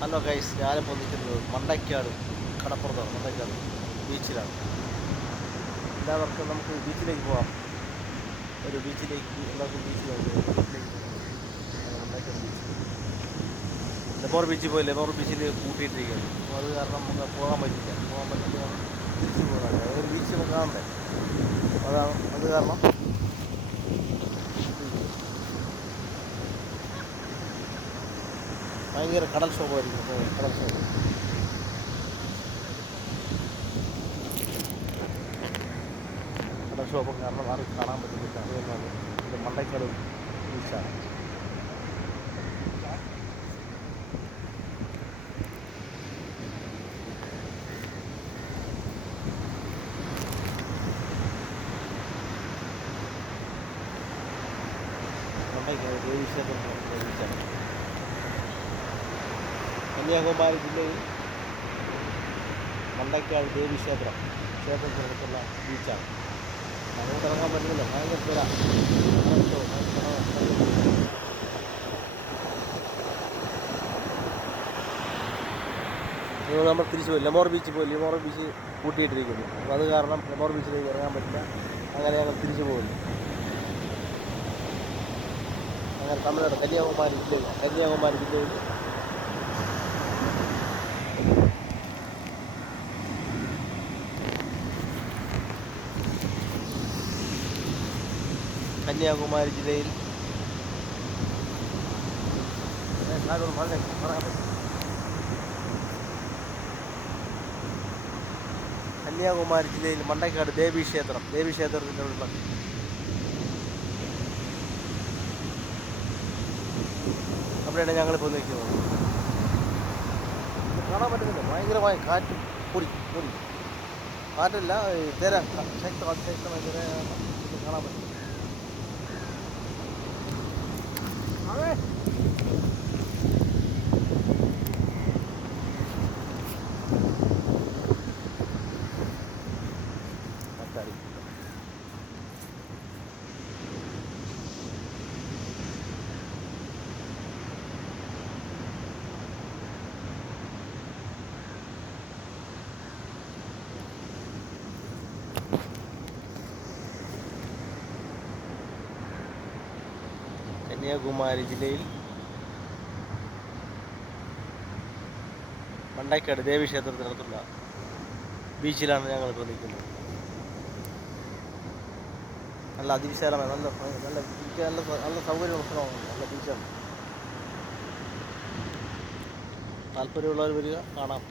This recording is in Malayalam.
ഹലോ ഗൈസ് ഞാനിപ്പോൾ നിൽക്കുന്നത് മണ്ടയ്ക്കാട് കടപ്പുറത്താണ്. മണ്ടയ്ക്കാട് ബീച്ചിലാണ്. എല്ലാവർക്കും നമുക്ക് ബീച്ചിലേക്ക് പോകാം ഒരു ബീച്ചിലേക്ക് എല്ലാവർക്കും ബീച്ചിലേക്ക് മണ്ടയ്ക്കാട് ബീച്ച്. ലെമോർ ബീച്ചിൽ പോയി ലെമോർ ബീച്ചിൽ കൂട്ടിയിട്ടിരിക്കുകയാണ്. അപ്പോൾ അത് കാരണം നമുക്ക് പോകാൻ പറ്റില്ല. പോകാൻ പറ്റില്ല. തിരിച്ച് പോകാൻ ഒരു ബീച്ച് നമുക്ക് കാണണ്ടേ? അതാണ് അത് കാരണം ഭയങ്കര കടൽ ക്ഷോഭമായിരിക്കും ഇപ്പോൾ കടൽ ക്ഷോഭം. കടൽക്ഷോഭം കാരണം ആരും കാണാൻ പറ്റുന്നില്ല. അതുകൊണ്ടാണ് ഇത് മണ്ടയ്ക്കാട് ബീച്ചാണ് മണ്ടയ്ക്കാട് ദേവീക്ഷേത്രം ബീച്ചാണ് കന്യാകുമാരി ജില്ലയിൽ മണ്ടയ്ക്കാട് ദേവി ക്ഷേത്രം ക്ഷേത്രത്തിനടുത്തുള്ള ബീച്ചാണ്. അങ്ങോട്ട് ഇറങ്ങാൻ പറ്റുന്നില്ല. ഭയങ്കര തിര. നമ്മൾ തിരിച്ചു പോയി. ലെമോർ ബീച്ച് പോയി. ലെമോർ ബീച്ച് കൂട്ടിയിട്ടിരിക്കുന്നു അപ്പോൾ അത് കാരണം ലെമോർ ബീച്ചിലേക്ക് ഇറങ്ങാൻ പറ്റില്ല. അങ്ങനെ ഞങ്ങൾ തിരിച്ചു പോകുന്നു. അങ്ങനെ തമിഴ്നാട് കന്യാകുമാരി ജില്ലയിൽ കന്യാകുമാരി ജില്ലയിൽ കന്യാകുമാരി ജില്ലയിൽ. കന്യാകുമാരി ജില്ലയിൽ മണ്ടക്കാട് ദേവി ക്ഷേത്രം. ദേവി ക്ഷേത്രത്തിന്റെ ഉള്ള അവിടെയാണ് ഞങ്ങളിപ്പോൾ നിൽക്കുന്നത്. കാണാൻ പറ്റുന്നില്ല. ഭയങ്കരമായ കാറ്റ് പൊടി പൊടി. കാറ്റല്ല തിര ശക്തമായി ശക്ത തിര. കാണാൻ പറ്റും അതെ മത്താടി കന്യാകുമാരി ജില്ലയിൽ മണ്ടക്കാട് ദേവി ക്ഷേത്രത്തിനടുത്തുള്ള ബീച്ചിലാണ് ഞങ്ങൾ ഇപ്പോൾ നിൽക്കുന്നത്. നല്ല അതിവിശാലമായ നല്ല നല്ല നല്ല നല്ല സൗകര്യമുള്ള സ്ഥലമാണ് നല്ല ബീച്ചാണ്. താല്പര്യമുള്ളവർ വരിക കാണാം.